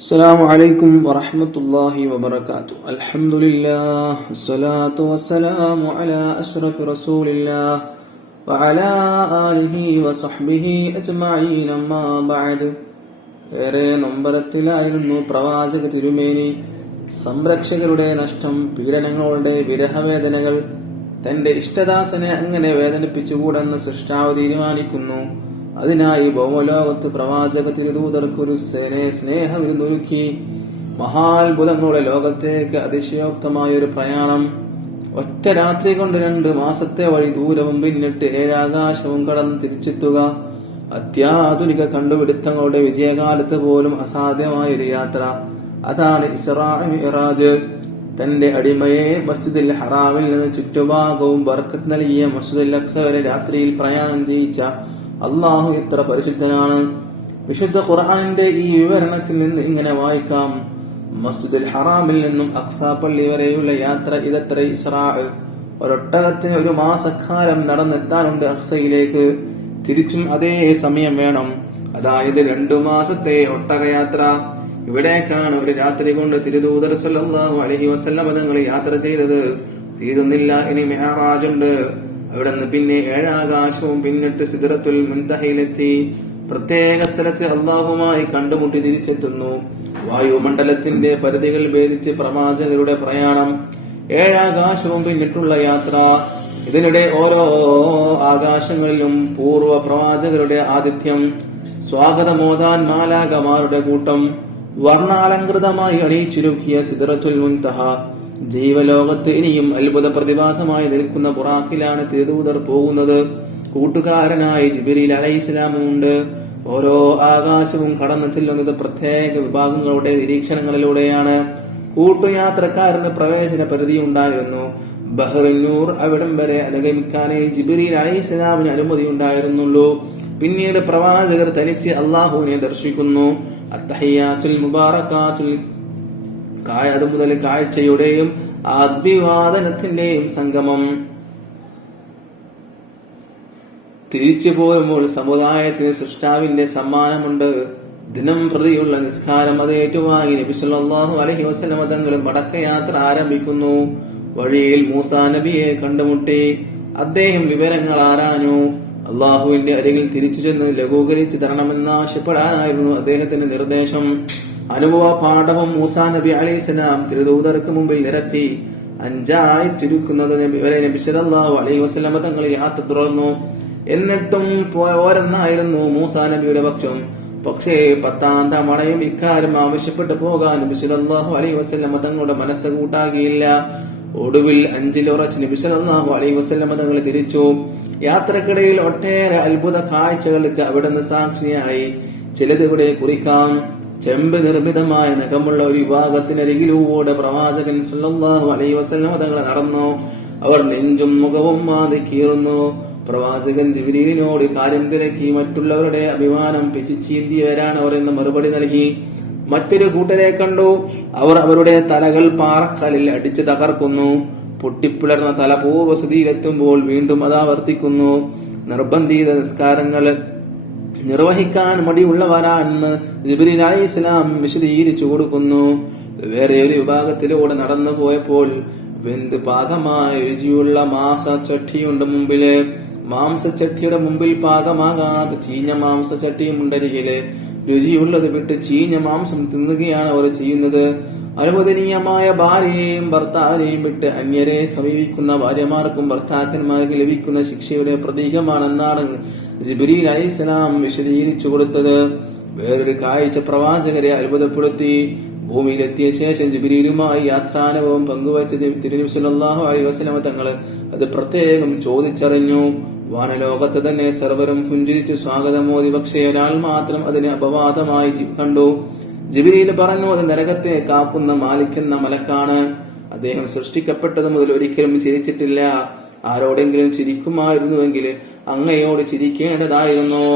السلام عليكم ورحمة الله وبركاته. الحمد لله والصلاة والسلام على أشرف رسول الله وعلى آله وصحبه أجمعين أما بعد. ഏറെ നൊമ്പരത്തിലായിരുന്നു പ്രവാചക തിരുമേനി. സംരക്ഷകരുടെ നഷ്ടം, പീഡനങ്ങളുടെ വിരഹവേദനകൾ, തന്റെ ഇഷ്ടദാസനെ അങ്ങനെ വേദനിപ്പിച്ചുകൂടെന്ന് സൃഷ്ടാവ് തീരുമാനിക്കുന്നു. അതിനായി ഭൗമലോകത്ത് പ്രവാചക തിരുദൂതർക്കൊരു സ്നേഹവിരുന്നൊരുക്കി. മഹാത്ഭുതങ്ങളുടെ ലോകത്തേക്ക് അതിശയോക്തമായൊരു പ്രയാണം. ഒറ്റ രാത്രി കൊണ്ട് 2 മാസത്തെ വഴി ദൂരവും പിന്നിട്ട് 7 ആകാശവും കടന്ന് തിരിച്ചെത്തുക. അത്യാധുനിക കണ്ടുപിടുത്തങ്ങളുടെ വിജയകാലത്ത് പോലും അസാധ്യമായൊരു യാത്ര. അതാണ് ഇസ്രാ മിഅ്റാജ്. തന്റെ അടിമയെ മസ്ജിദുൽ ഹറാമിൽ നിന്ന് ചുറ്റുഭാഗവും ബർക്കത്ത് നൽകിയ മസ്ജിദുൽ അഖ്സ വരെ രാത്രിയിൽ പ്രയാണം ചെയ്യിച്ച അള്ളാഹു എത്ര പരിശുദ്ധനാണ്. വിശുദ്ധ ഖുർആനിന്റെ ഈ വിവരണത്തിൽ നിന്ന് ഇങ്ങനെ വായിക്കാം: മസ്ജിദുൽ ഹറാമിൽ നിന്നും അഖ്സ പള്ളി വരെയുള്ള യാത്ര ഇതത്ര ഇസ്രാ. ഒരൊട്ടകത്തിന് 1 മാസക്കാലം നടന്നെത്താനുണ്ട് അഖ്സയിലേക്ക്. തിരിച്ചും അതേ സമയം വേണം, അതായത് 2 മാസത്തെ ഒട്ടകയാത്ര. ഇവിടേക്കാണ് ഒരു രാത്രി കൊണ്ട് തിരുദൂതർ സ്വല്ലല്ലാഹു അലൈഹി വസല്ലം തങ്ങൾ യാത്ര ചെയ്തത്. തീരുന്നില്ല, ഇനി മിഅ്റാജ് ഉണ്ട്. അവിടെ നിന്ന് പിന്നെ 7 ആകാശവും പിന്നിട്ട് സിദ്റത്തുൽ മുൻതഹയിലെത്തി. പ്രത്യേക സ്ഥലത്ത് അള്ളാഹുമായി കണ്ടുമുട്ടി തിരിച്ചെത്തുന്നു. വായുമണ്ഡലത്തിന്റെ പരിധികൾ ഭേദിച്ച് പ്രവാചകരുടെ പ്രയാണം. 7 ആകാശവും പിന്നിട്ടുള്ള യാത്ര. ഇതിനിടെ ഓരോ ആകാശങ്ങളിലും പൂർവ്വ പ്രവാചകരുടെ ആതിഥ്യം. സ്വാഗതമോദാൻ മാലാകമാരുടെ കൂട്ടം. വർണ്ണാലങ്കൃതമായി അണിയിച്ചിരുക്കിയ സിദ്റത്തുൽ മുൻതഹ. ജീവലോകത്ത് ഇനിയും അത്ഭുത പ്രതിഭാസമായി നിൽക്കുന്ന ബുറാക്കിലാണ് തിരുദൂതർ പോകുന്നത്. കൂട്ടുകാരനായി ജിബ്രീൽ അലൈഹിസ്സലാമും ഉണ്ട്. ഓരോ ആകാശവും കടന്നു ചെല്ലുന്നത് പ്രത്യേക വിഭാഗങ്ങളുടെ നിരീക്ഷണങ്ങളിലൂടെയാണ്. കൂട്ടുയാത്രക്കാരന് പ്രവേശന പരിധി ഉണ്ടായിരുന്നു. ബഹ്റുന്നൂർ അവിടം വരെ അനുഗമിക്കാനേ ജിബ്രീൽ അലൈഹിസ്സലാമിന് അനുമതി ഉണ്ടായിരുന്നുള്ളൂ. പിന്നീട് പ്രവാചകർ തനിച്ച് അള്ളാഹുവിനെ ദർശിക്കുന്നു. അത്തഹിയ്യാത്തുൽ മുബാറകാത്തുൽ അതുമുതൽ കാഴ്ചയുടെയും അഭിവാദനത്തിന്റെയും സംഗമം. തിരിച്ചു പോരുമ്പോൾ സമുദായത്തിന് സൃഷ്ടാവിന്റെ സമ്മാനമുണ്ട്. ദിനം പ്രതിയുള്ള നിസ്കാരം അത് ഏറ്റുവാങ്ങി നബി സല്ലല്ലാഹു അലൈഹി വസല്ലം തങ്ങൾ മടക്കയാത്ര ആരംഭിക്കുന്നു. വഴിയിൽ മൂസാ നബിയെ കണ്ടുമുട്ടി. അദ്ദേഹം വിവരങ്ങൾ ആരാഞ്ഞു. അള്ളാഹുവിന്റെ അരികിൽ തിരിച്ചു ചെന്ന് ലഘൂകരിച്ചു തരണമെന്നാവശ്യപ്പെടാനായിരുന്നു അദ്ദേഹത്തിന്റെ നിർദ്ദേശം. അനുഭവ പാഠവും മൂസാ നബി അലൈഹിസ്സലാം തിരുദൂതർക്ക് മുമ്പിൽ നിരത്തി. 5 ചുരുക്കുന്നത് നബി സല്ലല്ലാഹു അലൈഹി വസല്ലം തങ്ങൾ യാത്ര തുടർന്നു. എന്നിട്ടും പോരെന്നായിരുന്നു മൂസാ നബിയുടെ പക്ഷം. പക്ഷേ 10ാം തവണയും ഇക്കാര്യം ആവശ്യപ്പെട്ടു പോകാൻ നബി സല്ലല്ലാഹു അലൈഹി വസല്ലം തങ്ങളുടെ മനസ്സ് കൂട്ടാക്കിയില്ല. ഒടുവിൽ 5-ൽ ഉറച്ച് നബി സല്ലല്ലാഹു അലൈഹി വസല്ലം തങ്ങൾ തിരിച്ചു. യാത്രക്കിടയിൽ ഒട്ടേറെ അത്ഭുത കാഴ്ചകൾക്ക് അവിടുന്ന് സാക്ഷിയായി. ചിലത് ഇവിടെ കുറിക്കാം. ചെമ്പ് നിർമ്മിതമായ നഖമുള്ള ഒരു വിഭാഗത്തിനരികിലൂടെ പ്രവാചകൻ സല്ലല്ലാഹു അലൈഹി വസല്ലം തങ്ങൾ നടന്നു. അവർ നെഞ്ചും മുഖവും മാന്തി കീറുന്നു. പ്രവാചകൻ ജിബ്രീലിനോട് കാര്യം തിരക്കി. മറ്റുള്ളവരുടെ അഭിമാനം പിച്ചിച്ചീന്തിയവരാണ് അവർ എന്ന് മറുപടി നൽകി. മറ്റൊരു കൂട്ടരെ കണ്ടു. അവർ അവരുടെ തലകൾ പാറക്കല്ലിൽ അടിച്ചു തകർക്കുന്നു. പൊട്ടിപ്പിളർന്ന തല പൂർവ്വസ്ഥിതിയിലെത്തുമ്പോൾ വീണ്ടും അതാവർത്തിക്കുന്നു. നിർബന്ധിത നിസ്കാരങ്ങൾ നിർവഹിക്കാൻ മടിയുള്ളവരാണെന്ന് ജിബ്രീൽ അലൈഹിസ്സലാം വിശദീകരിച്ചു കൊടുക്കുന്നു. വേറെ ഒരു വിഭാഗത്തിലൂടെ നടന്നു പോയപ്പോൾ വെന്ത് പാകമായ രുചിയുള്ള മാംസച്ചട്ടിയുണ്ട് മുമ്പില്. മാംസച്ചട്ടിയുടെ മുമ്പിൽ പാകമാകാതെ ചീഞ്ഞ മാംസച്ചട്ടിയും ഉണ്ടരികില്. രുചിയുള്ളത് വിട്ട് ചീഞ്ഞ മാംസം തിന്നുകയാണ് അവർ ചെയ്യുന്നത്. അനുവദനീയമായ ഭാര്യയെയും ഭർത്താവിനെയും വിട്ട് അന്യരെ സമീപിക്കുന്ന ഭാര്യമാർക്കും ഭർത്താക്കന്മാർക്ക് ലഭിക്കുന്ന ശിക്ഷയുടെ പ്രതീകമാണെന്നാണ് ജിബ്രീൽ അലൈഹിസ്സലാം വിശദീകരിച്ചു കൊടുത്തത്. വേറൊരു കാഴ്ച പ്രവാചകരെ അത്ഭുതപ്പെടുത്തി. ഭൂമിയിലെത്തിയ ശേഷം ജിബ്രീലുമായി യാത്രാനുഭവം പങ്കുവച്ച തിരുനബി സല്ലല്ലാഹു അലൈഹി വസല്ലം തങ്ങൾ അത് പ്രത്യേകം ചോദിച്ചറിഞ്ഞു. വാനലോകത്ത് തന്നെ സർവരും പുഞ്ചിരിച്ചു സ്വാഗതമോദി. പക്ഷേ ഒരാൾ മാത്രം അതിന് അപവാദമായി കണ്ടു. ജിബ്രീൽ പറഞ്ഞു, അത് നരകത്തെ കാക്കുന്ന മാലിക് എന്ന മലക്കാണ്. അദ്ദേഹം സൃഷ്ടിക്കപ്പെട്ടത് മുതൽ ഒരിക്കലും ചിരിച്ചിട്ടില്ല. ആരോടെങ്കിലും ചിരിക്കുമായിരുന്നുവെങ്കിൽ അങ്ങയോട് ചിരിക്കേണ്ടതായിരുന്നു.